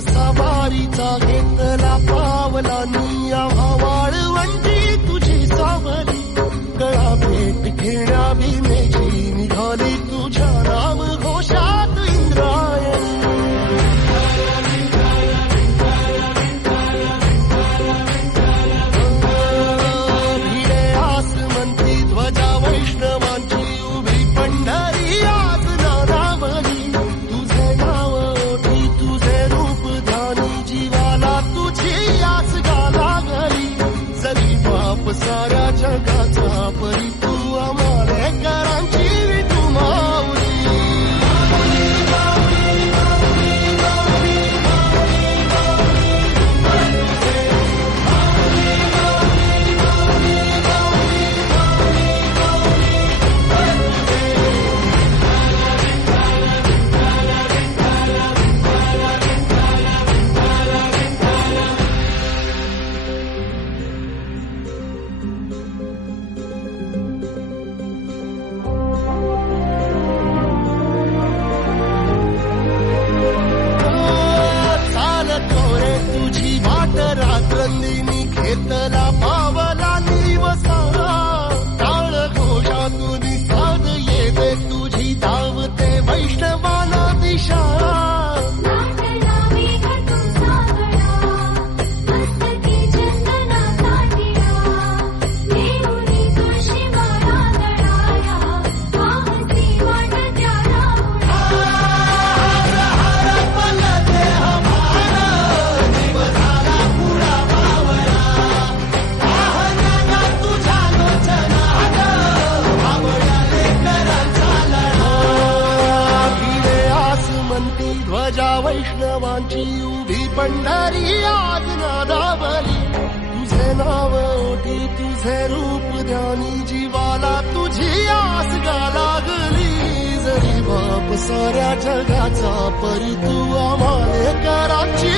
सवारीचा घेतला पावलांनी आम्हा वाळवंटी तुझी सावली गळा भेट घेण्या भीमेची निघाली तुझ्या नाम घोषात इंद्रायणी भिडे आसमंती ध्वजा वैष्णवांची उभी पंढरी आज नादावली तुझे नाव ओठी तुझे रूप ध्यानी जीवाला तुझी आस गाला गली जरी बाप साऱ्या जगाचा परी तू आम्हालेकरांची विठू माऊली रात्रंदिनी घेतला पावला निवसा टाळ घोषातून साध येते तुझी धावते वैष्णवाना दिशा ध्वजा वैष्णवांची उभी पंढरी आज नादावली तुझे नाव ओठी तुझे रूप ध्यानी जीवाला तुझी आस गा लागली जरी बाप साऱ्या जगाचा परी तू आम्हालेकरांची